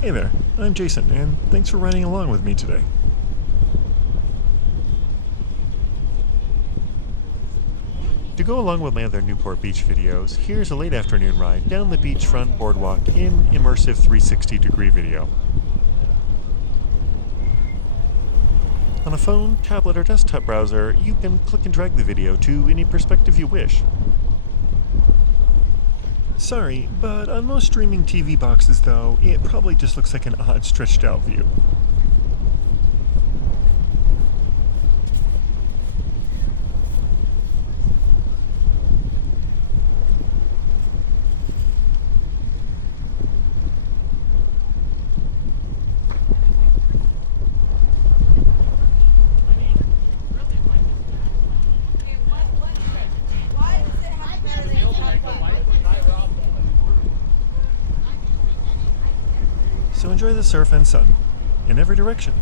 Hey there, I'm Jason, and thanks for riding along with me today. To go along with my other Newport Beach videos, here's a late afternoon ride down the beachfront boardwalk in Immersive 360-degree video. On a phone, tablet, or desktop browser, you can click and drag the video to any perspective you wish. Sorry, but on most streaming TV boxes though, it probably just looks like an odd stretched out view. So enjoy the surf and sun, in every direction.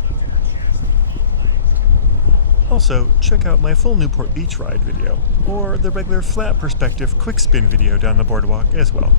Also, check out my full Newport Beach ride video, or the regular flat perspective quick spin video down the boardwalk as well.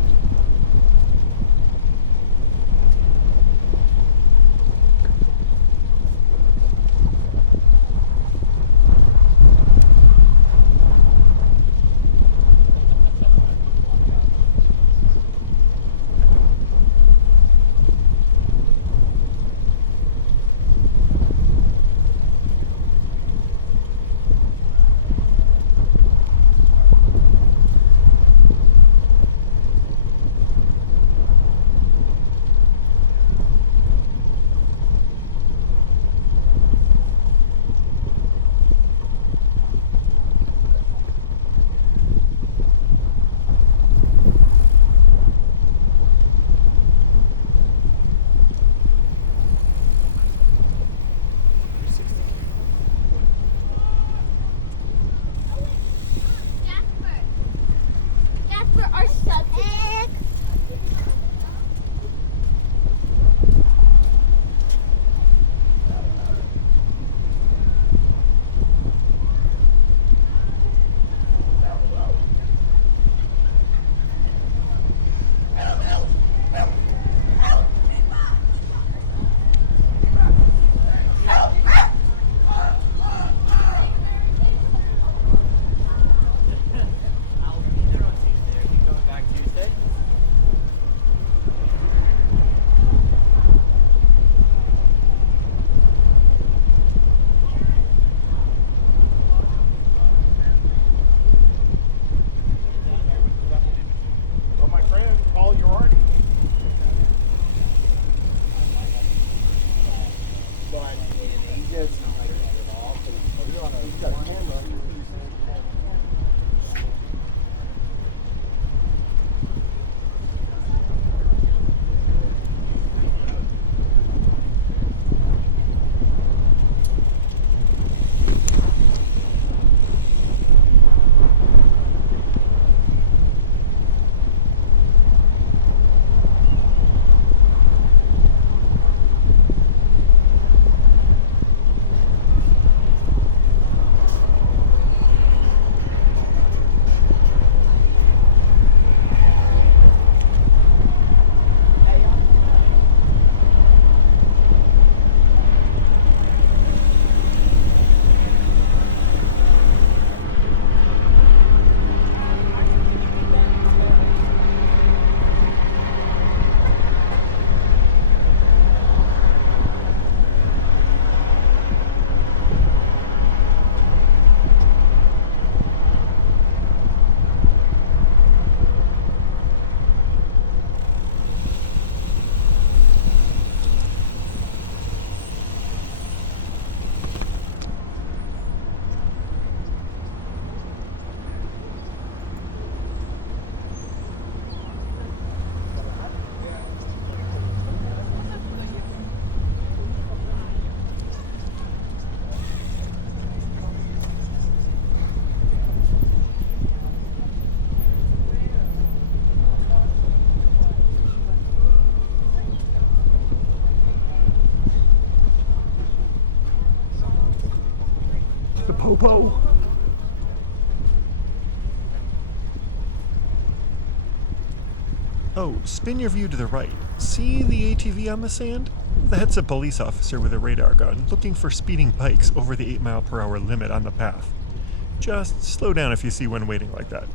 Popo. Oh, spin your view to the right. See the ATV on the sand? That's a police officer with a radar gun looking for speeding bikes over the 8-mile-per-hour limit on the path. Just slow down if you see one waiting like that.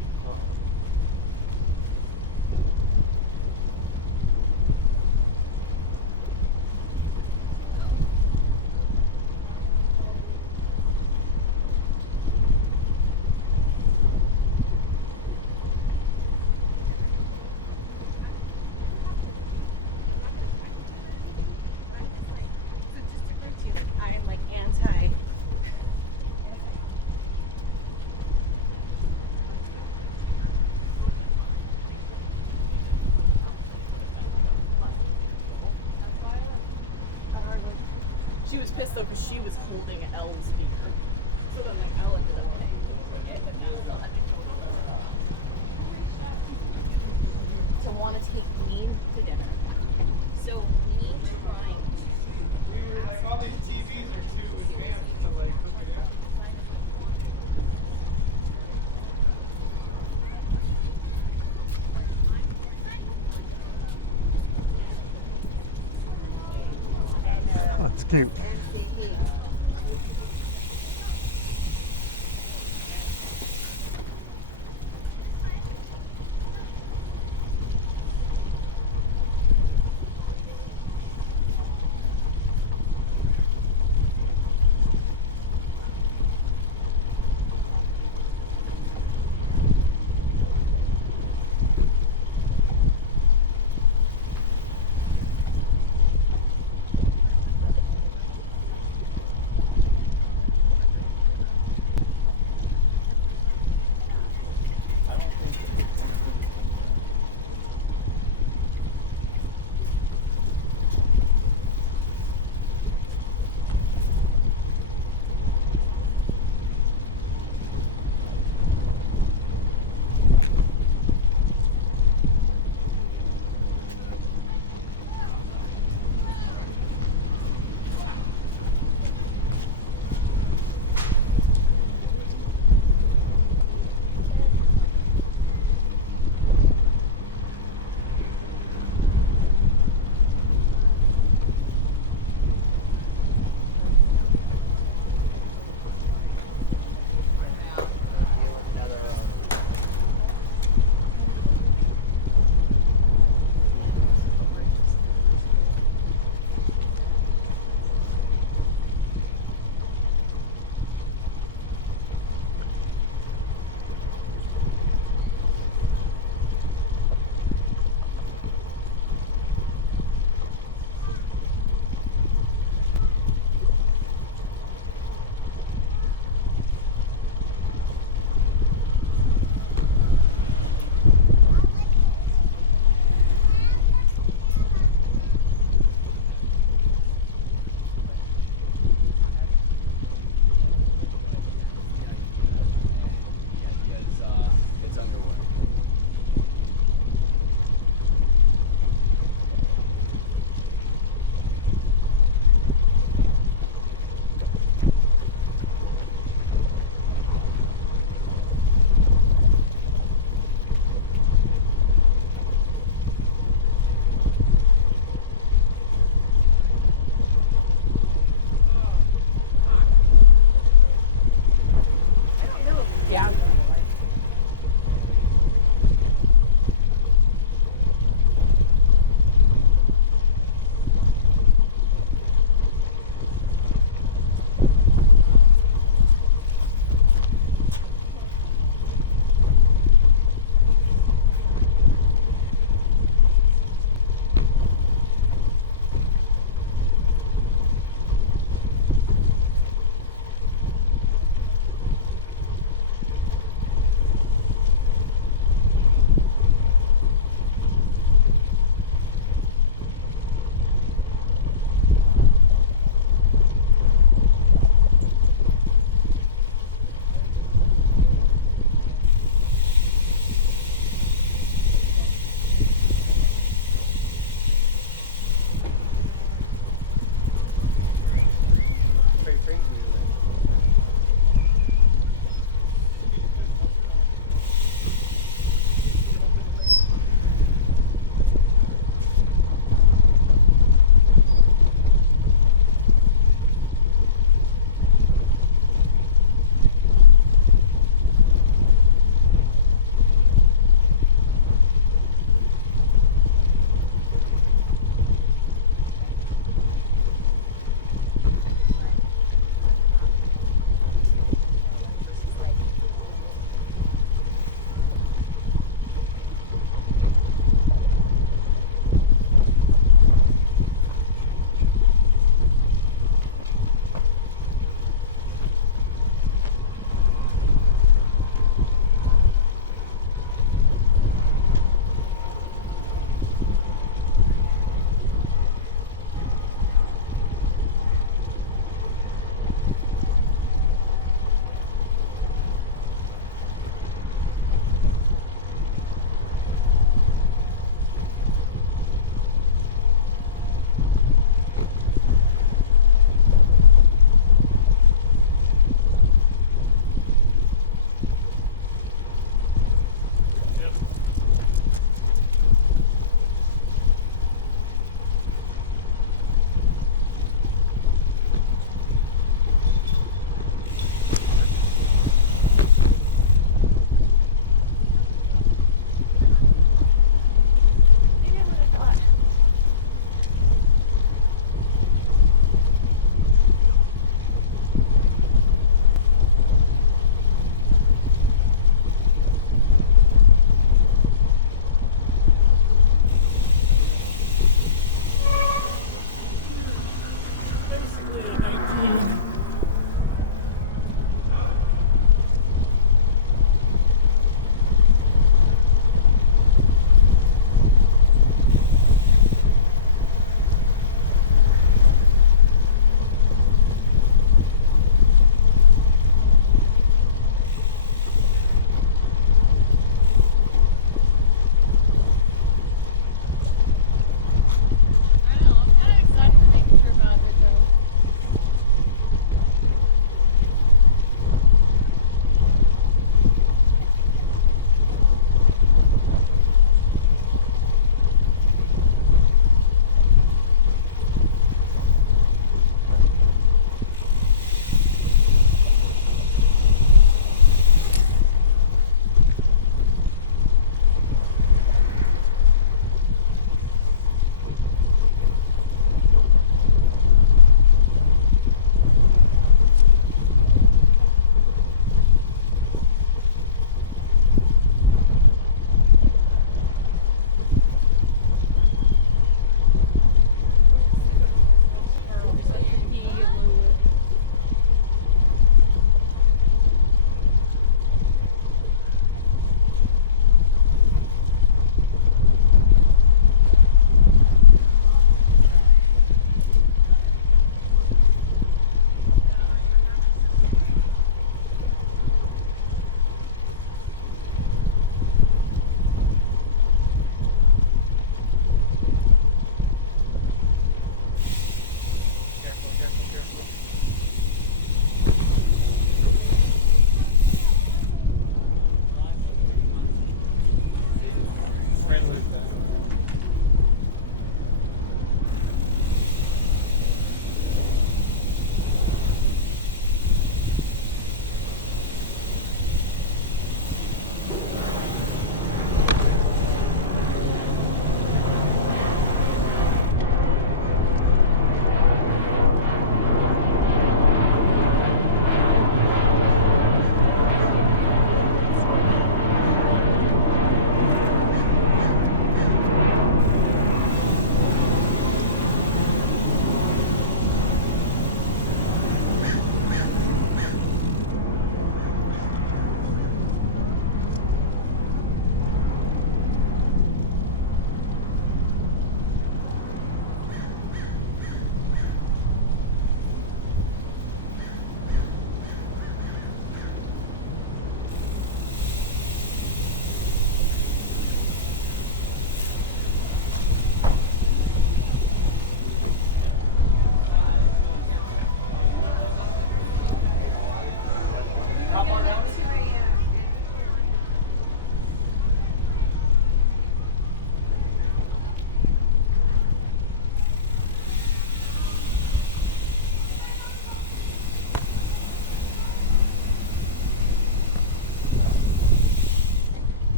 I'm like anti. She was pissed though because she was holding Elle's beer. So then like Elle ended up paying for it, but now Elle had to go to want to take me to dinner. So me trying to All these TVs are too advanced to like look at it. That's cute.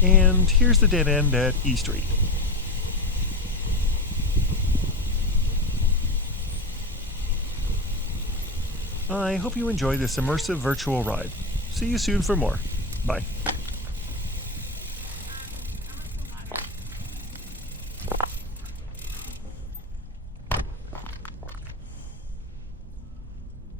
And here's the dead end at E Street. I hope you enjoy this immersive virtual ride. See you soon for more. Bye.